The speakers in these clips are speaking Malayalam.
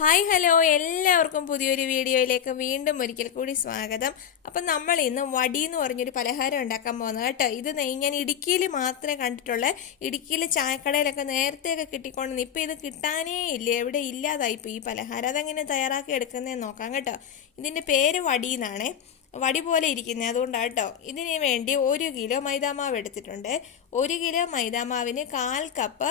Hi hello. എല്ലാവർക്കും പുതിയൊരു വീഡിയോയിലേക്ക് വീണ്ടും ഒരിക്കൽ കൂടി സ്വാഗതം. അപ്പം നമ്മൾ ഇന്ന് വടി എന്ന് പറഞ്ഞൊരു പലഹാരം ഉണ്ടാക്കാൻ പോകുന്നത് കേട്ടോ. ഇത് ഞാൻ ഇടുക്കിയിൽ മാത്രമേ കണ്ടിട്ടുള്ളൂ. ഇടുക്കിയിൽ ചായക്കടയിലൊക്കെ നേരത്തെയൊക്കെ കിട്ടിക്കൊണ്ടെന്ന് ഇപ്പം ഇത് കിട്ടാനേ ഇല്ല. എവിടെ ഇല്ലാതായിപ്പോൾ ഈ പലഹാരം അതെങ്ങനെ തയ്യാറാക്കി എടുക്കുന്നതെന്ന് നോക്കാം കേട്ടോ. ഇതിന്റെ പേര് വടി എന്നാണേ. വടി പോലെ ഇരിക്കുന്നത് അതുകൊണ്ടാണ് കേട്ടോ. ഇതിന് വേണ്ടി ഒരു കിലോ മൈദാമാവ് എടുത്തിട്ടുണ്ട്. ഒരു കിലോ മൈദാമാവിന് കാൽ കപ്പ്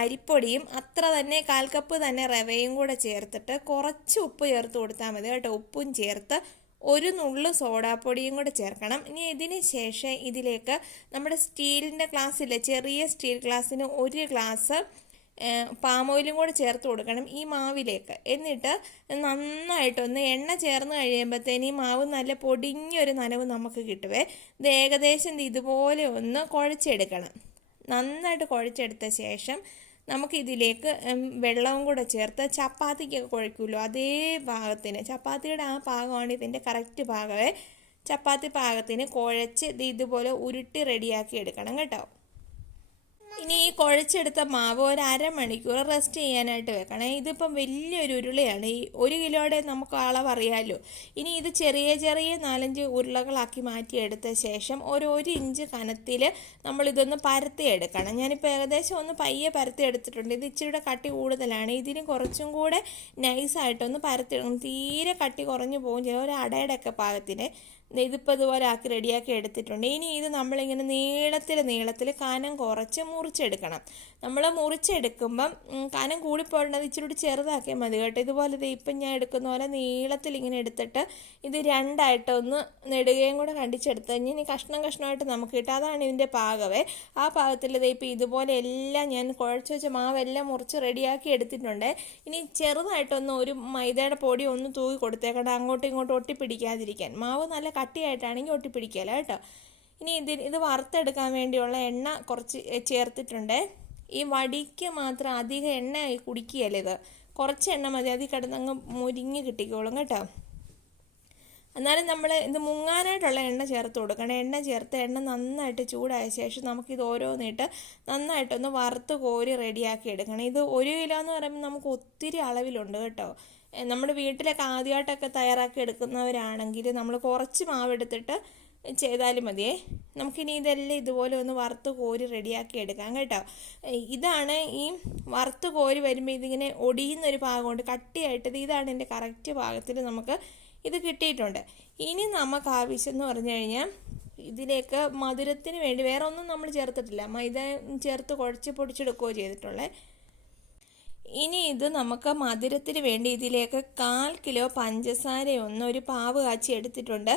അരിപ്പൊടിയും അത്ര തന്നെ കാൽ കപ്പ് തന്നെ റവയും കൂടെ ചേർത്തിട്ട് കുറച്ച് ഉപ്പ് ചേർത്ത് കൊടുത്താൽ മതി കേട്ടോ. ഉപ്പും ചേർത്ത് ഒരു നുള്ളു സോഡാപ്പൊടിയും കൂടെ ചേർക്കണം. ഇനി ഇതിന് ശേഷം ഇതിലേക്ക് നമ്മുടെ സ്റ്റീലിന്റെ ഗ്ലാസ് ഇല്ലേ ചെറിയ സ്റ്റീൽ ഗ്ലാസ്സിന് ഒരു ഗ്ലാസ് പാമോയിലും കൂടെ ചേർത്ത് കൊടുക്കണം ഈ മാവിലേക്ക്. എന്നിട്ട് നന്നായിട്ടൊന്ന് എണ്ണ ചേർന്ന് കഴിയുമ്പോഴത്തേന് ഈ മാവ് നല്ല പൊടിഞ്ഞൊരു നനവ് നമുക്ക് കിട്ടുവേ. ഇത് ഏകദേശം ഇതുപോലെ ഒന്ന് കുഴച്ചെടുക്കണം. നന്നായിട്ട് കുഴച്ചെടുത്ത ശേഷം നമുക്കിതിലേക്ക് വെള്ളവും കൂടെ ചേർത്ത് ചപ്പാത്തിക്കൊക്കെ കുഴയ്ക്കുമല്ലോ അതേ പാകത്തിന് ചപ്പാത്തിയുടെ ആ ഭാഗമാണ് ഇതിന്റെ കറക്റ്റ് പാകമേ. ചപ്പാത്തി പാകത്തിന് കുഴച്ച് ഇത് ഇതുപോലെ ഉരുട്ടി റെഡിയാക്കി എടുക്കണം കേട്ടോ. ഇനി ഈ കുഴച്ചെടുത്ത മാവ് ഒരു അരമണിക്കൂർ റെസ്റ്റ് ചെയ്യാനായിട്ട് വെക്കണം. ഇതിപ്പം വലിയൊരു ഉരുളയാണ്. ഈ ഒരു കിലോയുടെ നമുക്ക് അളവറിയാലോ ഇനി ഇത് ചെറിയ ചെറിയ നാലഞ്ച് ഉരുളകളാക്കി മാറ്റിയെടുത്ത ശേഷം ഒരു ഒരു ഇഞ്ച് കനത്തിൽ നമ്മളിതൊന്ന് പരത്തി എടുക്കണം. ഞാനിപ്പോൾ ഏകദേശം ഒന്ന് പയ്യെ പരത്തി എടുത്തിട്ടുണ്ട്. ഇത് ഇച്ചിരിയുടെ കട്ടി കൂടുതലാണ്. ഇതിന് കുറച്ചും കൂടെ നൈസായിട്ടൊന്ന് പരത്തി തീരെ കട്ടി കുറഞ്ഞു പോകും ചില ഒരു അടയുടെ ഒക്കെ പാകത്തിന് ഇതിപ്പോൾ ഇതുപോലെ ആക്കി റെഡിയാക്കി എടുത്തിട്ടുണ്ട്. ഇനി ഇത് നമ്മളിങ്ങനെ നീളത്തിൽ നീളത്തിൽ കനം കുറച്ച് മുറിച്ചെടുക്കണം. നമ്മൾ മുറിച്ചെടുക്കുമ്പം കനം കൂടിപ്പോയിട്ടുണ്ട് ഇച്ചിരി ചെറുതാക്കിയാൽ മതി കേട്ടോ. ഇതുപോലെ ഇത് ഇപ്പം ഞാൻ എടുക്കുന്ന പോലെ നീളത്തിൽ ഇങ്ങനെ എടുത്തിട്ട് ഇത് രണ്ടായിട്ടൊന്ന് നെടുകയും കൂടെ കണ്ടിച്ചെടുത്ത് കഴിഞ്ഞാൽ ഇനി കഷ്ണം കഷ്ണമായിട്ട് നമുക്ക് കിട്ടും. അതാണ് ഇതിന്റെ പാകവേ. ആ പാകത്തിൽ ഇത് ഇപ്പം ഇതുപോലെ എല്ലാം ഞാൻ കുഴച്ച് വെച്ച മാവെല്ലാം മുറിച്ച് റെഡിയാക്കി എടുത്തിട്ടുണ്ട്. ഇനി ചെറുതായിട്ടൊന്ന് ഒരു മൈദയുടെ പൊടി ഒന്ന് തൂക്കി കൊടുത്തേക്കണം അങ്ങോട്ടും ഇങ്ങോട്ടും ഒട്ടിപ്പിടിക്കാതിരിക്കാൻ. മാവ് നല്ല കട്ടിയായിട്ടാണെങ്കിൽ ഒട്ടിപ്പിടിക്കില്ല കേട്ടോ. ഇനി ഇതിൽ ഇത് വറുത്തെടുക്കാൻ വേണ്ടിയുള്ള എണ്ണ കുറച്ച് ചേർത്തിട്ടുണ്ട്. ഈ വടിക്ക് മാത്രം അധികം എണ്ണ കുടിക്കുകയല്ല ഇത്. കുറച്ച് എണ്ണ മതി. അതിൽ കിടന്നങ്ങ് മുരിങ്ങി കിട്ടിക്കോളും കേട്ടോ. എന്നാലും നമ്മൾ ഇത് മുങ്ങാനായിട്ടുള്ള എണ്ണ ചേർത്ത് കൊടുക്കണം. എണ്ണ ചേർത്ത് എണ്ണ നന്നായിട്ട് ചൂടായ ശേഷം നമുക്കിത് ഓരോന്നിട്ട് നന്നായിട്ടൊന്ന് വറുത്ത് കോരി റെഡിയാക്കി എടുക്കണം. ഇത് ഒരു കിലോ എന്ന് പറയുമ്പോൾ നമുക്ക് ഒത്തിരി അളവിലുണ്ട് കേട്ടോ. നമ്മുടെ വീട്ടിലൊക്കെ ആദ്യമായിട്ടൊക്കെ തയ്യാറാക്കി എടുക്കുന്നവരാണെങ്കിൽ നമ്മൾ കുറച്ച് മാവെടുത്തിട്ട് ചെയ്താലും മതിയേ. നമുക്കിനി ഇതെല്ലാം ഇതുപോലെ ഒന്ന് വറുത്ത് കോരി റെഡിയാക്കി എടുക്കാം കേട്ടോ. ഇതാണ് ഈ വറുത്ത് കോരി വരുമ്പോൾ ഇതിങ്ങനെ ഒടിയുന്നൊരു ഭാഗമുണ്ട് കട്ടിയായിട്ട് ഇത് ഇതാണ് എന്റെ കറക്റ്റ് പാകത്തിൽ നമുക്ക് ഇത് കിട്ടിയിട്ടുണ്ട്. ഇനി നമുക്ക് ആവശ്യം എന്ന് പറഞ്ഞു കഴിഞ്ഞാൽ ഇതിലേക്ക് മധുരത്തിന് വേണ്ടി വേറെ ഒന്നും നമ്മൾ ചേർത്തിട്ടില്ല. മൈദ ചേർത്ത് കുഴച്ച് പൊടിച്ചെടുക്കുകയോ ചെയ്തിട്ടുള്ളത് ഇനി ഇത് നമുക്ക് മധുരത്തിന് വേണ്ടി ഇതിലേക്ക് കാൽ കിലോ പഞ്ചസാര ഒന്ന് ഒരു പാവ് കാച്ചി എടുത്തിട്ടുണ്ട്.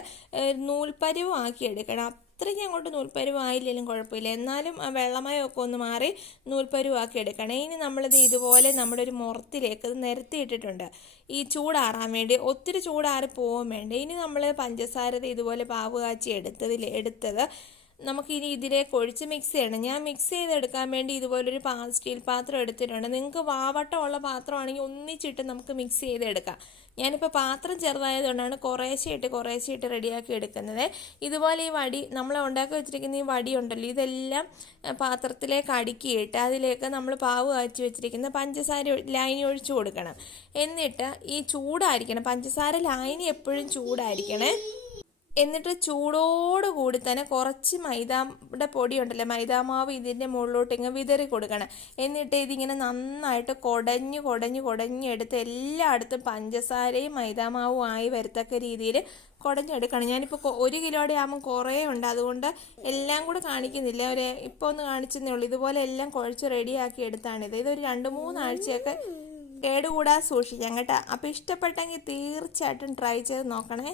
നൂൽപ്പരിവും ആക്കി എടുക്കണം. അത്രയ്ക്ക് അങ്ങോട്ട് നൂൽപ്പരുവായില്ലെങ്കിലും കുഴപ്പമില്ല. എന്നാലും ആ വെള്ളമയമൊക്കെ ഒന്ന് മാറി നൂൽപ്പരുവാക്കി എടുക്കണം. ഇനി നമ്മളിത് ഇതുപോലെ നമ്മുടെ ഒരു മുറത്തിലേക്ക് ഇത് നിരത്തിയിട്ടിട്ടുണ്ട്. ഈ ചൂടാറാൻ വേണ്ടി ഒത്തിരി ചൂടാറി പോകാൻ വേണ്ടി. ഇനി നമ്മൾ പഞ്ചസാര ദേ ഇതുപോലെ പാവ് കാച്ചി എടുത്തതിൽ എടുത്തത് നമുക്കിനി ഇതിലേക്ക് കൊഴിച്ച് മിക്സ് ചെയ്യണം. ഞാൻ മിക്സ് ചെയ്തെടുക്കാൻ വേണ്ടി ഇതുപോലൊരു പാ സ്റ്റീൽ പാത്രം എടുത്തിട്ടുണ്ട്. നിങ്ങൾക്ക് വാവട്ടമുള്ള പാത്രമാണെങ്കിൽ ഒന്നിച്ചിട്ട് നമുക്ക് മിക്സ് ചെയ്തെടുക്കാം. ഞാനിപ്പോൾ പാത്രം ചെറുതായതുകൊണ്ടാണ് കുറേശ്ശെയിട്ട് കുറേശ്ശെയിട്ട് റെഡിയാക്കി എടുക്കുന്നത്. ഇതുപോലെ ഈ വടി നമ്മൾ ഉണ്ടാക്കി വെച്ചിരിക്കുന്ന ഈ വടി ഉണ്ടല്ലോ ഇതെല്ലാം പാത്രത്തിലേക്ക് അടുക്കിയിട്ട് അതിലേക്ക് നമ്മൾ പാവ് കാച്ചി വെച്ചിരിക്കുന്ന പഞ്ചസാര ലൈനി ഒഴിച്ചു കൊടുക്കണം. എന്നിട്ട് ഈ ചൂടായിരിക്കണം. പഞ്ചസാര ലൈനി എപ്പോഴും ചൂടായിരിക്കണേ. എന്നിട്ട് ചൂടോട് കൂടി തന്നെ കുറച്ച് മൈദയുടെ പൊടി ഉണ്ടല്ലോ മൈദാമാവ് ഇതിന്റെ മുകളിലോട്ട് ഇങ്ങനെ വിതറി കൊടുക്കണം. എന്നിട്ട് ഇതിങ്ങനെ നന്നായിട്ട് കുടഞ്ഞ് കുടഞ്ഞ് കുടഞ്ഞെടുത്ത് എല്ലായിടത്തും പഞ്ചസാരയും മൈദാമാവും ആയി വരത്തക്ക രീതിയിൽ കുടഞ്ഞെടുക്കണം. ഞാനിപ്പോൾ ഒരു കിലോയുടെ ആകുമ്പോൾ കുറേ ഉണ്ട്. അതുകൊണ്ട് എല്ലാം കൂടെ കാണിക്കുന്നില്ല. ഒരു ഇപ്പോൾ ഒന്ന് കാണിച്ചെന്നേ ഉള്ളൂ. ഇതുപോലെ എല്ലാം കുഴച്ച് റെഡിയാക്കി എടുത്താണിത്. ഇതൊരു രണ്ട് മൂന്നാഴ്ചയൊക്കെ കേടുകൂടാതെ സൂക്ഷിക്കാം കേട്ടോ. അപ്പോൾ ഇഷ്ടപ്പെട്ടെങ്കിൽ തീർച്ചയായിട്ടും ട്രൈ ചെയ്ത് നോക്കണേ.